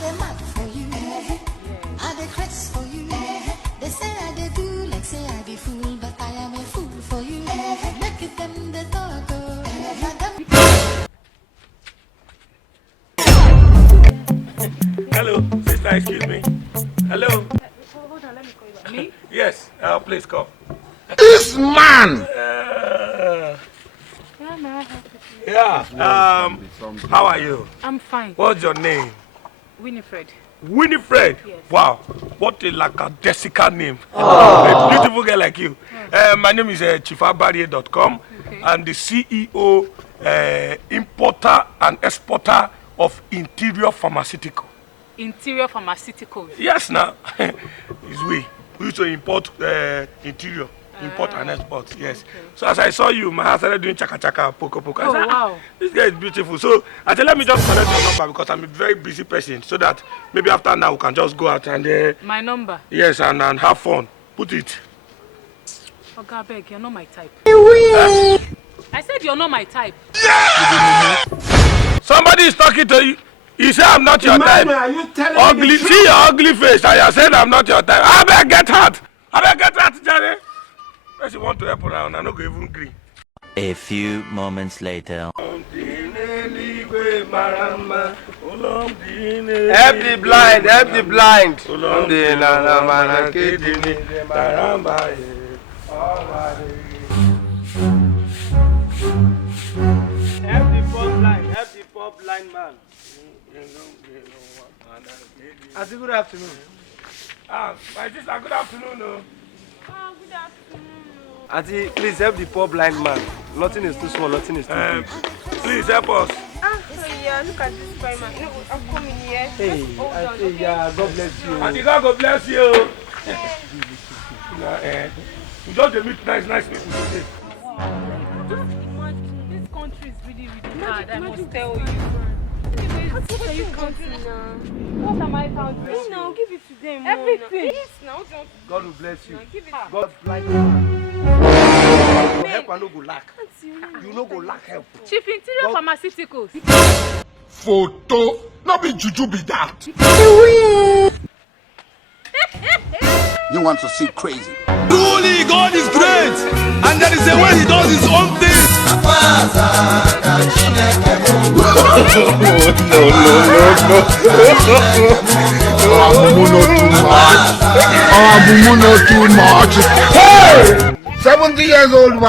they mad for you? Are they crazy for you? They say I they do like say I be fool, but I am a fool for you. Look at them, the talk. Hello, sister, excuse me. Hello. Hold on, let me call you back. Me? Yes, please come. This man! Yeah, no, I have to. Yeah, how are you? I'm fine. What's your name? Winifred. Winifred? Yes. Wow, what a lackadaisical name. A beautiful girl like you. My name is Chief Abarie.com. Okay. I'm the CEO, importer and exporter of Interior Pharmaceutical. Interior Pharmaceuticals. Yes, now. It's we used to import interior. Import and export, yes. Okay. So as I saw you, my heart started doing chaka chaka, poko poko. I Oh, said, wow. This guy is beautiful. So I said, let me just connect your number because I'm a very busy person, so that maybe after now we can just go out and My number. yes, and have fun. Put it. Oh, God, beg, you're not my type. I said you're not my type. Somebody is talking to you. You say I'm not your type. Are you telling Ugly, me the see your ugly face, and you said I'm not your type. I better get hurt. I better get hurt, Jerry. If you want to help around, I'm not going to even agree. A few moments later. Help the blind, help the blind. Help the poor blind, help the poor blind man. Auntie, good afternoon. My sister, good afternoon. Oh, good afternoon. Auntie, please help the poor blind man. Nothing is too small, nothing is too big. Please help us. Yeah, look at this fine man. No, I'm coming here. Hey, Hold on, Auntie, okay? yeah, God bless you. And God go bless you. You just meet nice people today. Just imagine, this country is really, really hard, I must tell you. What are you counting now? What am I counting? Hey, now give it to them. Everything. Yes, now don't. God will bless you. Now give it. God bless you. Help and no go lack. You no go lack help. Chief Interior Pharmaceuticals. Photo. Not be juju be that. You want to see crazy? Truly, God is great, and there is a way He does His own thing. No, no, no, no. Hey! 70 years old man.